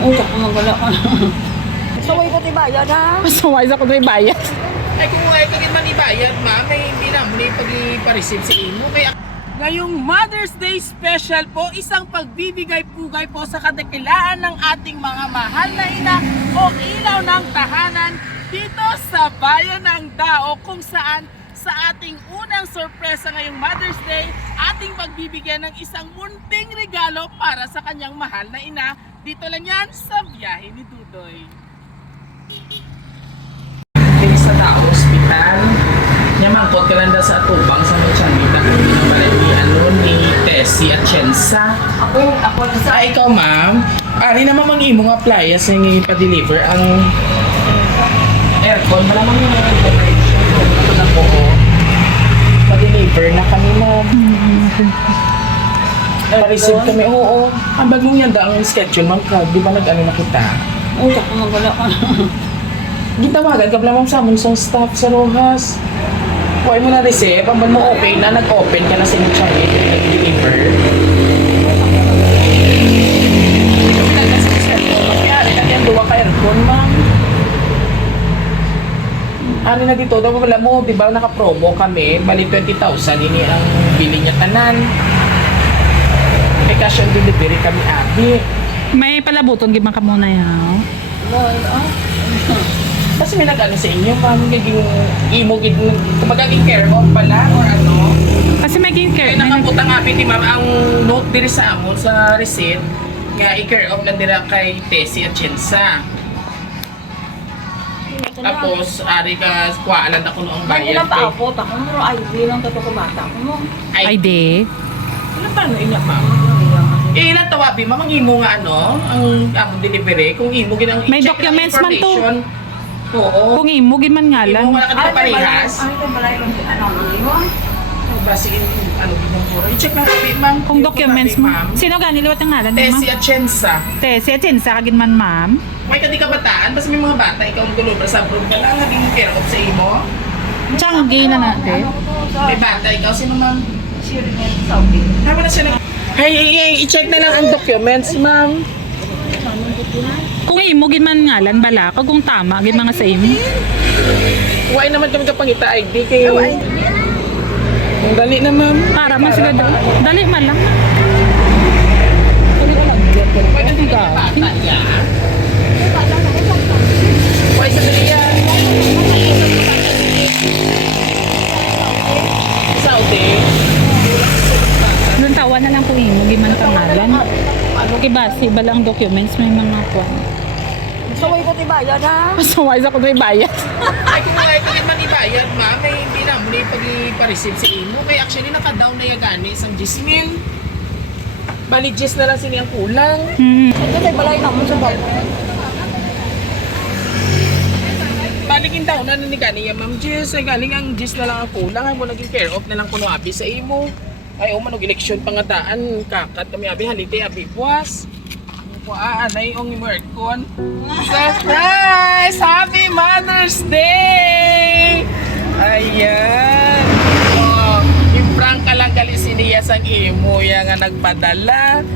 Utak ko magala ka. Saway ko ti bayad ha. Sumay sa ko na bayad. Ay kung ay kagin man ibayad, ma'am, ay hindi na mo pag-i-receive sa imo. Kaya ngayong Mother's Day special po, isang pagbibigay-pugay po sa kadakilaan ng ating mga mahal na ina o ilaw ng tahanan dito sa Bayan ng Dao, kung saan sa ating unang sorpresa ngayong Mother's Day, ating pagbibigyan ng isang munting regalo para sa kanyang mahal na ina. Dito lang yan sa biyahe ni Dudoy. Dito sa Dao Hospital, nyamangkot ka lang sa tubang sa Mochanita kung pinabalay ni Tessie at Chensa. Ako na sa... Ikaw ma'am, ari naman mga imong appliance yung ipa-deliver ang aircon. Malamang yung operation. Ito na po. Pa-deliver na kami ma'am. Pa-receive kami. Oo. Ang bagong yan ang schedule ma'am. Di ba nag-ano na kita? Utak ko magala ka. Gitawagan ka pala ma'am sa amon sa staff sa Rojas. Huwag mo na receive. Ang mo open na, nag-open ka na sa inyong channel. Nag-deliver. Kaya yung duwa ka aircon ma'am. Ano na dito, daw wala mo, di ba naka-promo kami, bali 20,000, ini ang bili niya tanan. May cash on delivery kami, abi. May palabuton gibang ka muna yaw. Kasi may nag-ano sa inyo, ma'am, naging imo, kumagaging care of pala, or ano. Kasi may care. Kaya nakapunta nga, biti ma'am, ang note diri sa amon, sa receipt, nga i-care of na dira kay Tessie at Chensa. Tapos, ari ka, kuwaalan ako noong Bakit bayad lang paapot ako mo? Ay, hindi lang tato ko bata ko mo. Ay di. Ano paano inya, ma'am? Ilan tawabi, ma'am, ang imo nga ano, ang among delivery, kung imo ginang May i-check documents ang man to. information. Oo. Kung imo gid man Imo ngalan. wala ka dito parehas. Ay, ito balay lang si ano mo. Base in, ano ginang puro. I-check lang kami, ma'am. Kung documents mo. Sino gani liwat ang ngalan mo? Tessie at Chensa. Tessie at Chensa kagid man ma'am. May kadi kabataan, basta may mga bata, ikaw ang gulo, sa abroad ka lang, naging care of sa imo. Changi na natin. May bata, ikaw, sino ma'am? Sharing yan sa Saudi. Tama na siya nag... Hey, i-check na lang ang documents, ma'am. Kung imo gid man ngalan bala, kag kung tama gid mga sa imo. Huwag naman kami kapangita ID kayo. Ang dali na, ma'am. Para man sila dali man lang. Huwag kasi ka. Bata niya. Huwag sa dali yan. Saudi. Nung tawa na lang kung imo gid man pangalan. Okay ba, si bala ang documents may mga po. Saway ko ti bayad ha. Sumay sa ko na bayad. Ay kung ay kagin man ibayad, ma'am, may hindi na mo pag-i-receive sa imo. Kaya actually naka-down na yagani isang 10,000. Bali 10 na lang siniyang kulang. Ito tayo balay na mo sa bago. Baligin daw na ni gani ya ma'am Jess. Ay galing ang 10 na lang ang kulang. Ay mo naging care of na lang kuno abi sa imo. Ay umanog eleksyon pangataan kakat kami abi halite abi buwas. Anay ong imerkon. Surprise! Happy Mother's Day! Ayan. Oh, i-prank ka lang gali siniya sang imo ya nga nagpadala.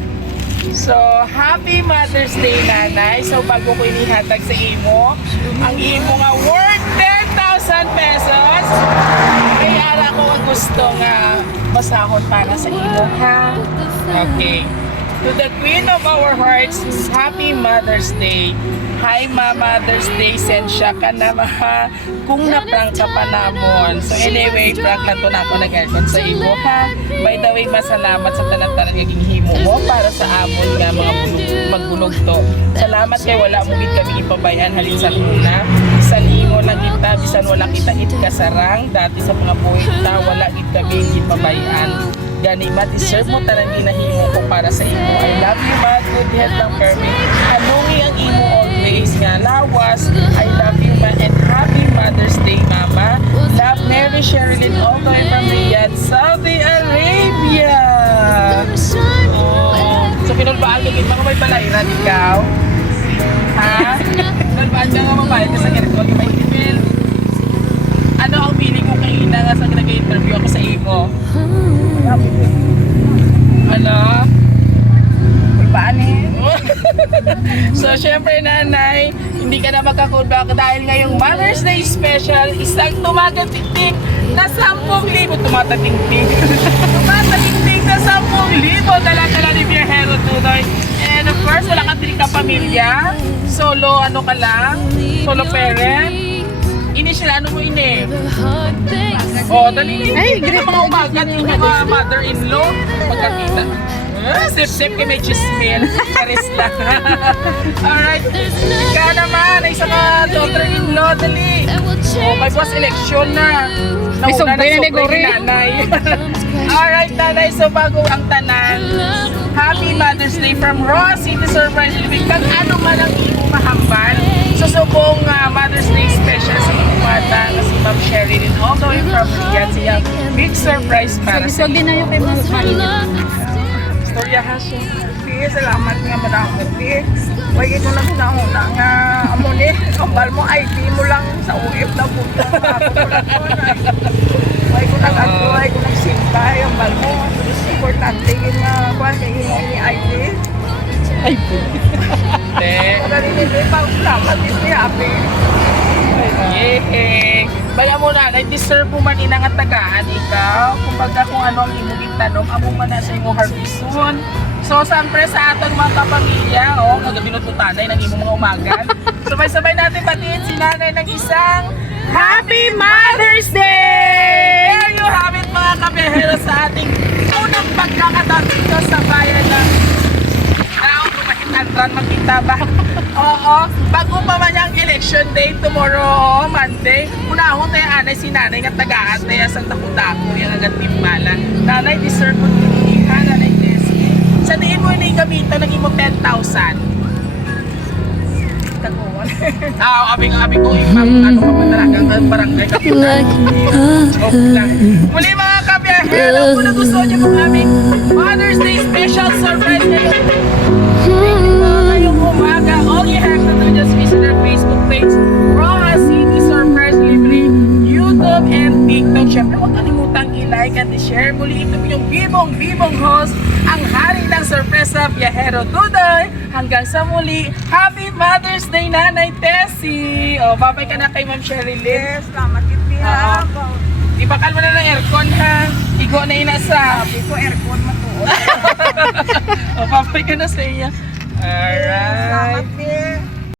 So, Happy Mother's Day, nanay. So, bago ko inihatag sa imo, ang imo nga worth 10,000 pesos. Kaya ara ko ang gusto nga basahon para sa imo, ha? Okay. To the Queen of our hearts, Happy Mother's Day. Hi, Ma, Mother's Day. Sensya ka na, ma. Kung na-prank ka pa namon. So anyway, prank lang to na ako nag-aircon sa imo, ha? By the way, masalamat sa tanan-tanan naging himo mo para sa amon nga mga magbulog to. Salamat kay wala mo gid kami ipabayan halin sa una. Sa limo lang kita, bisan wala kita kasarang. Dati sa mga buhay ta, wala gid kami ipabayan. Gani ma, deserve mo tanan ginahimo ko para sa imo. I love you, ma. Good health lang, Kermi. Anongi ang imo always nga lawas. I love you, ma. And Happy Mother's Day, Mama. Love, Mary Sherilyn, all the way from Riyadh, Saudi Arabia. Oh. So, pinulbaan nyo mga may balayran, ikaw? Ha? Pinulbaan nyo nga mabayad ka sa aircon, may email. Ano ang feeling mo kay Ina nga sa nag-interview ako sa imo? Ano? May paan eh. So, syempre nanay, hindi ka na magkakulbak dahil ngayong Mother's Day special, isang tumatatingting na 10,000. Tumatatingting. Tumatatingting na 10,000 dala-dala ni Viajero Dudoy. And of course, wala ka din ka pamilya. Solo, ano ka lang? Solo parent. Initial, ano mo ini? Oh, dali. Ay, ganito mga umagat yung mga mother-in-law. Magkakita. Sip-sip kay may chismil. Charis lang. Alright. Ika naman, ay sa mga daughter-in-law, dali. Oh, may buwas election na. Nauna na sobrang nanay. Alright, nanay. So, bago ang tanan. Happy Mother's Day from Raw City Surprise Living. Kag ano man ang iyong mahambal. Susubong Mother's Day special sa mga bata na si Ma'am Sherry din all the way from Riyadh. Siya big surprise para sa Isog din na yung kay Ma'am Storya ha siya. Sige, salamat nga madamo. Sige, huwag ito na sinahuna nga amunit. Ambal mo, ID mo lang sa UF na po. Huwag ko nag-ato, huwag ko nagsimpay. Ambal mo, importante yun nga kwan, kaya yung ID. Ay po. Hindi. Salamat din ni Happy. Yay! Baya mo na, deserve mo man inang at tagaan ikaw. Kumbaga kung ano ang imong tanong, amo man na sa imong harveston. So, siyempre sa aton mga kapamilya, nga binututanay ng imong mga umagan. Sabay-sabay natin batiin si nanay ng isang Happy Mother's Day! There you have it mga kabehero sa ating unang pagkakataon dito sa bayan ng Antran, makita ba? Oo. Bago pa man yung election day tomorrow, Monday, unahon tayo anay si nanay nga tagaan tayo sa takot-takot yung agad timbala. Nanay, deserve mo niliha, nanay Tessie. Sa diin mo yung gamitan, naging mo 10,000. Taguan. Abi ko, ano ka man talagang barangay kapitan. Joke lang. Muli mga kabiyahero, kung nagustuhan niyo po aming Mother's Day special surprise ngayon. Ngayong umaga, all you have to do just visit our Facebook page, Raw City Surprise Libre, YouTube and TikTok. Siyempre, huwag kalimutang i-like at i-share. Muli ito yung bibong host, ang hari ng sorpresa, Viajero Dudoy. Hanggang sa muli, Happy Mother's Day, Nanay Tessie! O, babay ka na kay Ma'am Sherilyn. Yes, salamat din ha. Ibakal mo na ng aircon ha. Igo na inasa. Sabi ko, aircon matuon. O, babay ka na sa iya. Alright. Salamat din.